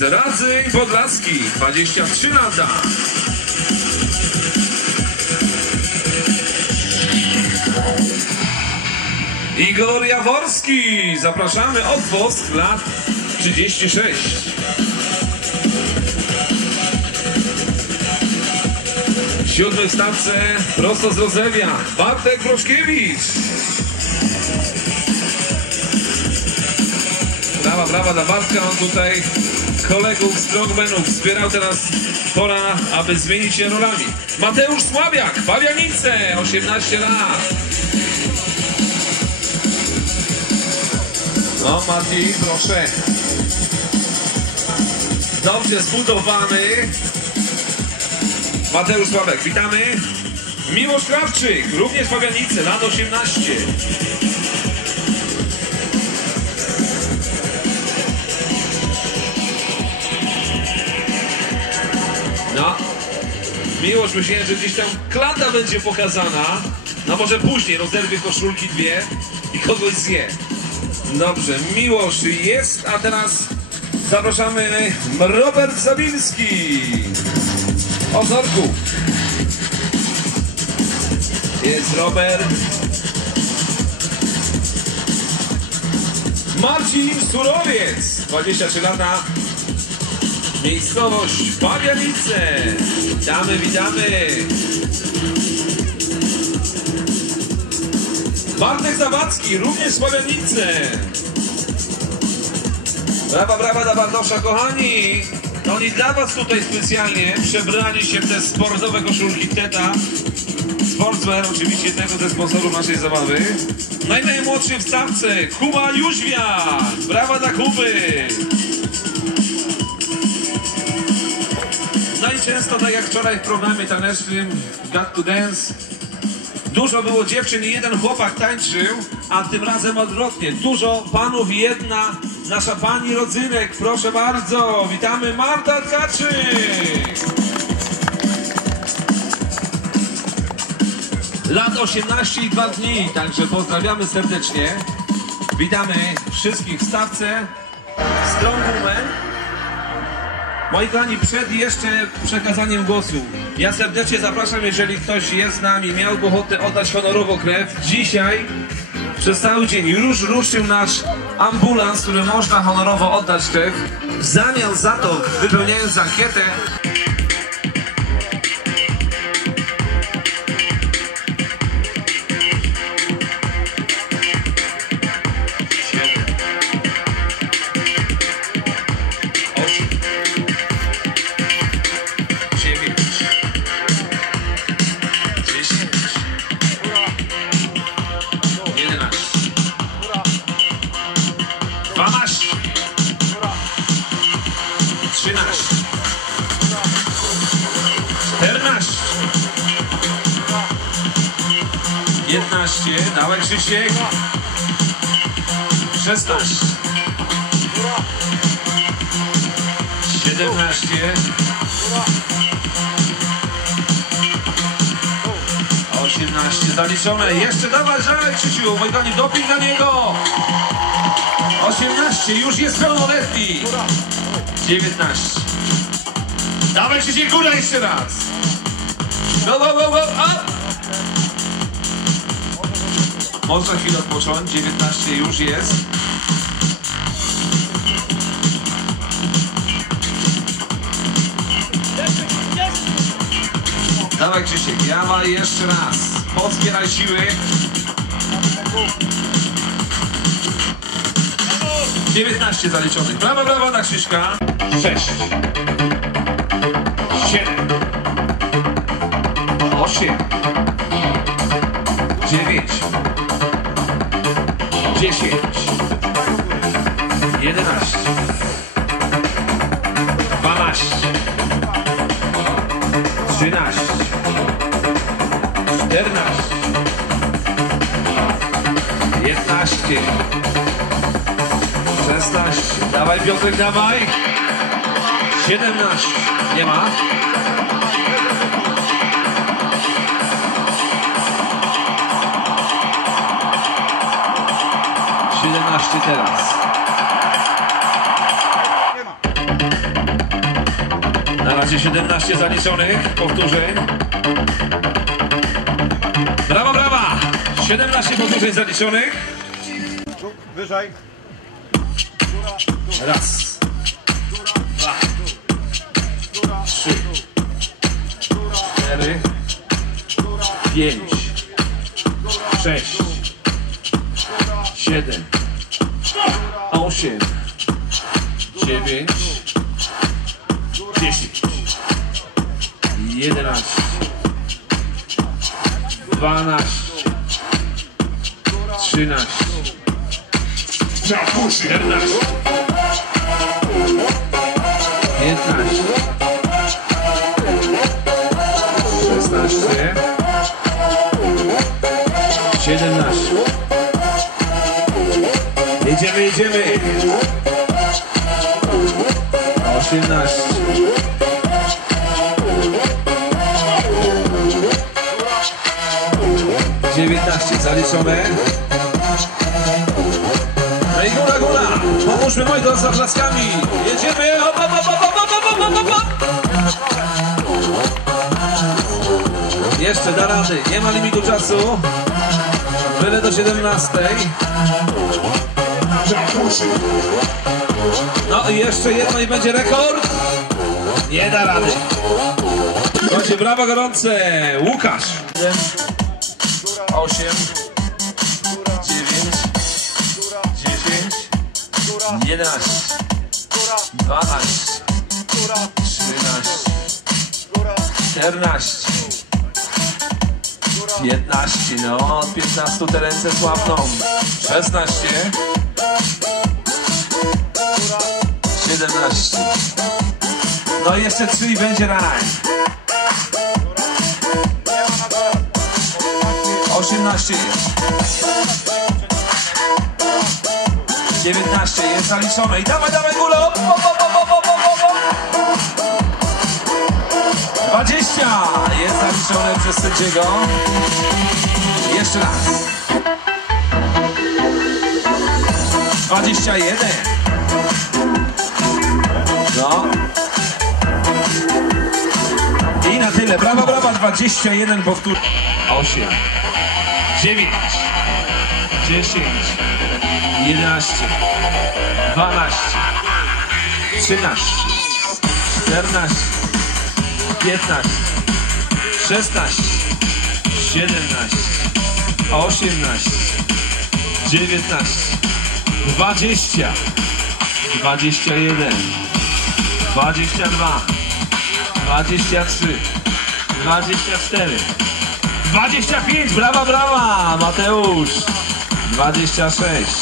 Radzyń Podlaski, 23 lata. Igor Jaworski, zapraszamy Otwosk, lat 36. Siódmy w stawce, prosto z Rozewia, Bartek Broszkiewicz. Brawa, brawa dla Bartka, on tutaj kolegów strongmanów wspierał, teraz pora, aby zmienić się rolami. Mateusz Sławiak, Pawianice, 18 lat. No Mati, proszę. Dobrze zbudowany. Mateusz Sławek, witamy. Miłosz Krawczyk, również Pawianice, lat 18. Miłość myślałem, że gdzieś tam klata będzie pokazana. No może później rozerwie koszulki dwie i kogoś zje. Dobrze, Miłosz jest, a teraz zapraszamy Robert Zabilski. Ozorku. Jest Robert. Marcin Surowiec, 23 lata, Miejscowość Pawianice. Witamy, witamy. Bartek Zawadzki, również z Pawianice. Brawa, brawa dla Bartosza, kochani. To oni dla was tutaj specjalnie przebrali się w te sportowe koszulki Teta. Sportswear, oczywiście jednego ze sponsorów naszej zabawy. No i najmłodszy w stawce, Kuba Jóźwiak. Brawa dla Kuby. Często, tak jak wczoraj w programie tanecznym Got to Dance, dużo było dziewczyn i jeden chłopak tańczył, a tym razem odwrotnie. Dużo panów i jedna nasza pani rodzynek. Proszę bardzo, witamy Marta Tkaczyk. Lat 18 i 2 dni, także pozdrawiamy serdecznie. Witamy wszystkich w stawce Strong Woman. Moi kochani, przed jeszcze przekazaniem głosu, ja serdecznie zapraszam, jeżeli ktoś jest z nami, miałby ochotę oddać honorowo krew. Dzisiaj przez cały dzień już ruszył nasz ambulans, który można honorowo oddać krew. W zamian za to, wypełniając ankietę, piętnaście, dawaj Krzysiek, szesnaście, siedemnaście, osiemnaście, zaliczone, jeszcze dawaj, dawaj Krzysiu, mój kochani, doping na niego, osiemnaście, już jest pełnoletni, dziewiętnaście, dawaj Krzysiek, góra jeszcze raz, go, go, go, go, up! Można chwilę odpocząć, 19 już jest. Dawaj Krzysiek, dawaj jeszcze raz. Pozbieraj siły. 19 zaliczonych. Brawa, brawa na Krzyśka. 6 7 8 10 11 12 13 14 15 16 Dawaj Piotrek, dawaj 17 Nie ma Siedemnaście teraz. Na razie 17 zaliczonych powtórzeń. Brawa, brawa! 17 powtórzeń zaliczonych. Wyżej. Raz. Dwa. Trzy. Cztery. Pięć. Sześć. Osiem. Dziewięć. Dziesięć. Jedenaście. Dwanaście. Trzynaście. Czternaście. 15 16 17 Idziemy, idziemy. 18. Dziewiętnaście, zaliczone. No i góra, góra. Pomóżmy Mojdo za wrzaskami. Jedziemy. Jeszcze da rady. Nie ma limitu czasu. Byle do 17. No i jeszcze jedno i będzie rekord. Nie da rady. Słuchajcie, brawa gorące. Łukasz. 8 9 10 11 12 13 14 15 no od 15 te ręce słabną. 16 17 no i jeszcze 3 i będzie raj 18 jest 19 jest zaliczone i dawaj, dawaj op. 20 jest zaliczone przez sędziego. Jeszcze raz. 21. No. I na tyle. Brawa, brawa. 21 powtór. 8. 9. 10. 11, 12, 13, 14, 15, 16, 17, 18, 19, dwadzieścia, dwadzieścia jeden, dwadzieścia dwa, dwadzieścia trzy, dwadzieścia cztery, dwadzieścia pięć, brawa, brawa, Mateusz, dwadzieścia sześć,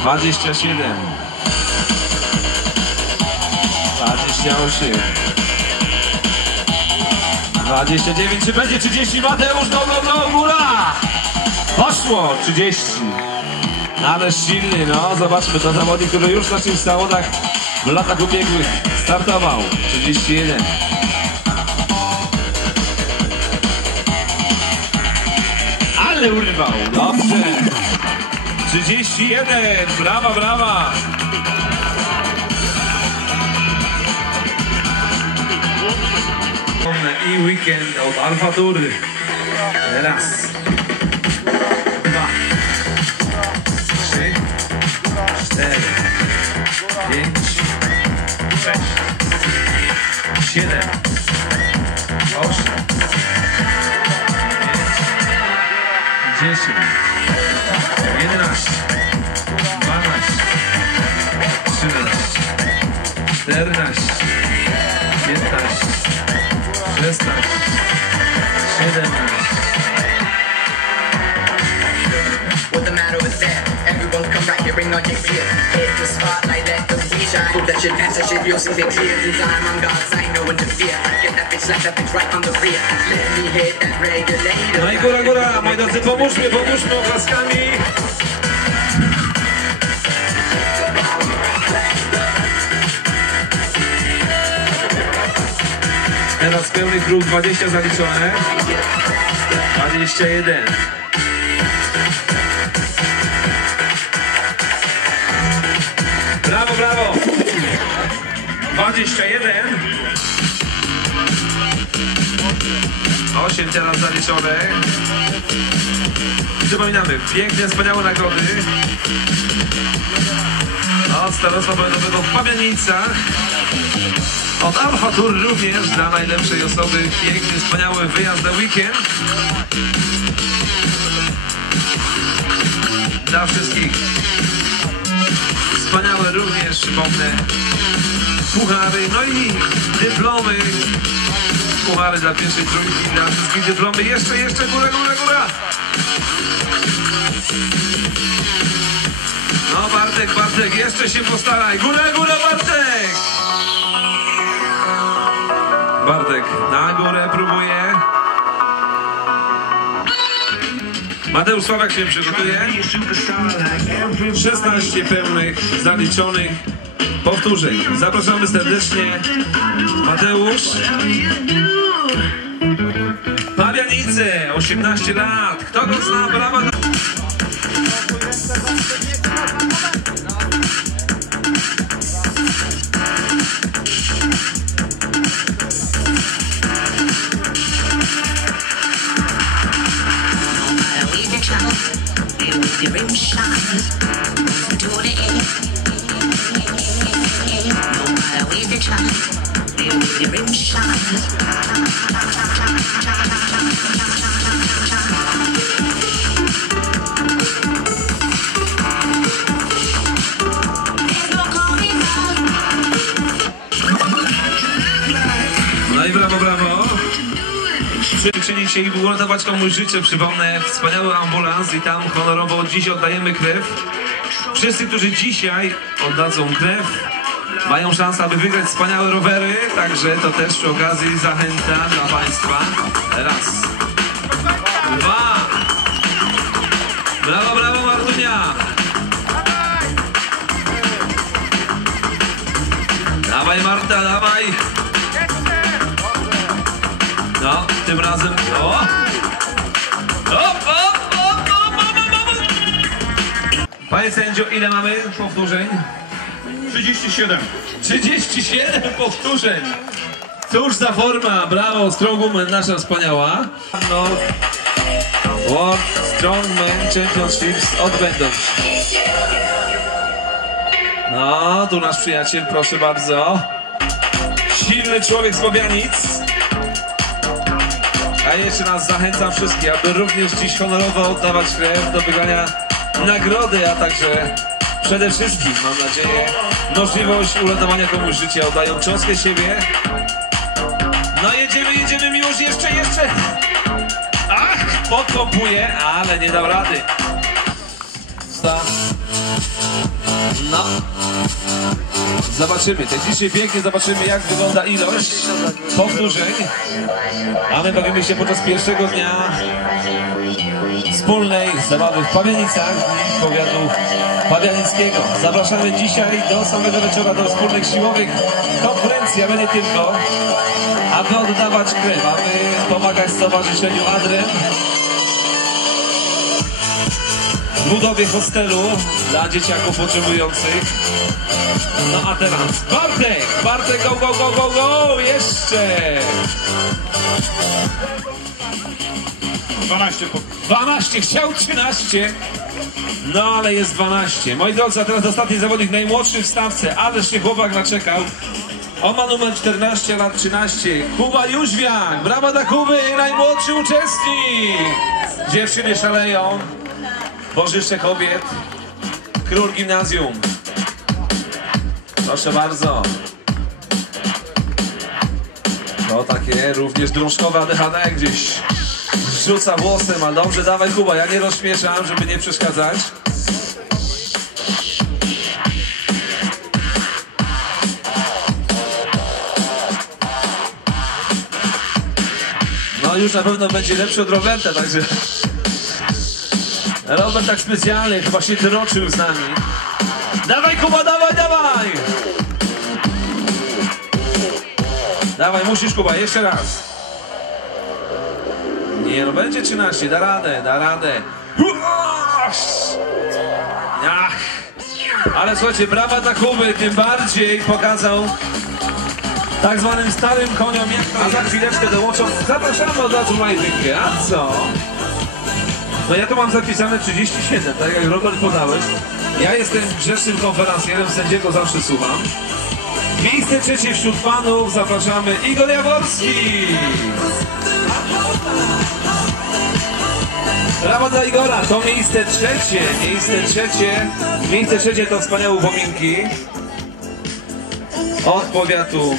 dwadzieścia siedem, dwadzieścia osiem, dwadzieścia dziewięć, czy będzie trzydzieści, Mateusz, no, no, no, góra! Poszło trzydzieści ale silny no. Zobaczmy to zawodnik który już na czymś zawodach w latach ubiegłych startował. 31 ale urywał. Dobrze. 31, brawa, brawa. I weekend od Alfa Tury. siedem, osiem, pięć, dziesięć, jedenaście, dwanaście, trzynaście, czternaście, piętnaście, szesnaście, siedemnaście. Bring all your gear. Hit the spotlight, let the we shine. Hope that that shit you'll see it clear. Since I'm on God's side, no interfere. Get that bitch, slap that bitch right on the rear. Let me hit that regulator. No i góra, góra, moi drodzy, pomóżmy, pomóżmy oklaskami. Teraz pełny kruk, 20 zaliczone. 21. 21. 8 teraz zaliczone. Przypominamy, piękne, wspaniałe nagrody. Od starostwa powiatowego w Pamięnicach. Od Alfa Tour również dla najlepszej osoby piękny, wspaniały wyjazd na weekend. Dla wszystkich wspaniałe również, przypomnę, puchary, no i dyplomy. Puchary dla pierwszej trójki, dla wszystkich dyplomy. Jeszcze, jeszcze, góra, góra, góra. No Bartek, Bartek, jeszcze się postaraj. Góra, góra, Bartek! Bartek na górę próbuje. Mateusz Sławak się przygotuje. 16 pełnych, zaliczonych powtórzeń. Zapraszamy serdecznie. Mateusz. Pawianice, 18 lat. Kto go zna? Brawa. Back. No i brawo, brawo. Przyczynić się i uratować komuś życie. Przypomnę, wspaniały ambulans i tam honorowo dziś oddajemy krew. Wszyscy, którzy dzisiaj oddadzą krew, mają szansę, aby wygrać wspaniałe rowery. Także to też przy okazji zachęta dla Państwa. Raz. Dwa. Brawo, brawo Martunia. Dawaj Marta, dawaj. No, tym razem. O! Op, op. Panie sędzio, ile mamy powtórzeń? 37. 37 powtórzeń! Cóż za forma! Brawo, Strongwoman, nasza wspaniała. No, World Strongman Championships odbędą się. No, tu nasz przyjaciel, proszę bardzo. Silny człowiek z Powianic. A jeszcze raz zachęcam wszystkich, aby również dziś honorowo oddawać krew do wygrania nagrody, a także przede wszystkim, mam nadzieję, możliwość uratowania komuś życia. Oddają cząstkę siebie. No jedziemy, jedziemy, miłość, jeszcze, jeszcze. Ach, podpompuje, ale nie dał rady. Sta. No. Zobaczymy, te dzisiaj pięknie zobaczymy jak wygląda ilość powtórzeń. A my bawimy się podczas pierwszego dnia wspólnej zabawy w Pawianicach z powiatu pawianickiego. Zapraszamy dzisiaj do samego wieczora do wspólnych siłowych konkurencji, ale nie tylko, aby oddawać krew, aby pomagać Stowarzyszeniu Adrem w budowie hostelu dla dzieciaków potrzebujących. No a teraz Bartek! Bartek, go, go, go, go, go! Jeszcze! 12 po... 12, chciał 13. No ale jest 12. Moi drodzy, a teraz ostatni zawodnik, najmłodszy w stawce, ależ się chłopak naczekał. On ma numer 14, lat 13. Kuba Jóźwiak, brawa dla Kuby, najmłodszy uczestnik. Dziewczyny szaleją. Bożyszcze kobiet. Król gimnazjum. Proszę bardzo. To takie również drążkowe ADHD gdzieś rzuca włosem, ale dobrze, dawaj Kuba, ja nie rozśmieszam, żeby nie przeszkadzać. No już na pewno będzie lepszy od Roberta, także Robert tak specjalnie chyba się troczył z nami. Dawaj Kuba, dawaj, dawaj! Dawaj, musisz Kuba, jeszcze raz. Nie no, będzie 13, da radę, da radę. Ach. Ale słuchajcie, brawa dla Kuby, tym bardziej pokazał tak zwanym starym koniom, jak to A za chwileczkę dołączą. Zapraszamy od razu na jedynkę, a co? No ja tu mam zapisane 37, tak jak Robert podałeś. Ja jestem grzecznym konferencjerem, sędziego zawsze słucham. Miejsce trzecie wśród panów zapraszamy Igor Jaworski. Brawo dla Igora, to miejsce trzecie, miejsce trzecie, miejsce trzecie to wspaniałe upominki od powiatu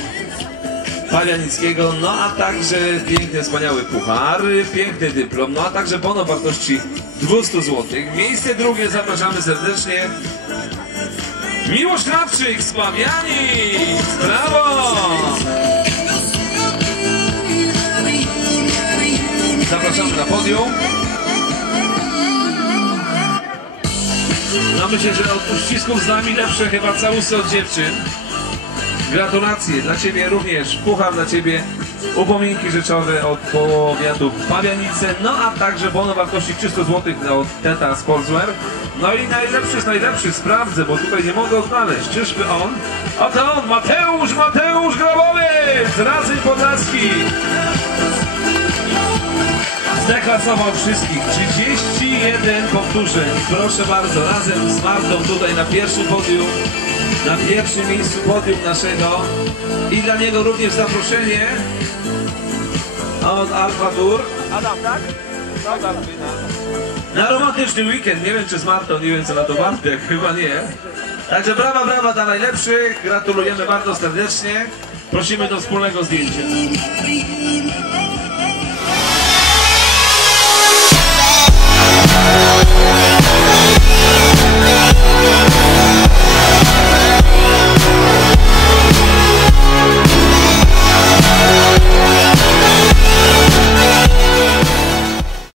Pawianickiego, no a także piękny, wspaniały puchar, piękny dyplom, no a także bono wartości 200 zł. Miejsce drugie zapraszamy serdecznie. Miłosz Krawczyk z Pawianic! Brawo! Zapraszamy na podium. No myślę, że od uścisków z nami lepsze chyba całusy od dziewczyn. Gratulacje dla Ciebie również, puchar dla Ciebie, upominki rzeczowe od powiatu Pawianice, no a także bono wartości 300 zł od Teta Sportswear. No i najlepszy z najlepszych sprawdzę, bo tutaj nie mogę odnaleźć. Czyżby on? Oto on, Mateusz, Mateusz Grabowiec, razy Podlaski. Zdeklasował wszystkich. 31 powtórzeń. Proszę bardzo, razem z Martą tutaj na pierwszym podium, na pierwszym miejscu podium naszego. I dla niego również zaproszenie od Alfa Tour. Adam, tak? Na romantyczny weekend. Nie wiem czy z Martą, nie wiem co na to Bartek, chyba nie. Także brawa, brawa dla najlepszych. Gratulujemy bardzo serdecznie. Prosimy do wspólnego zdjęcia. We'll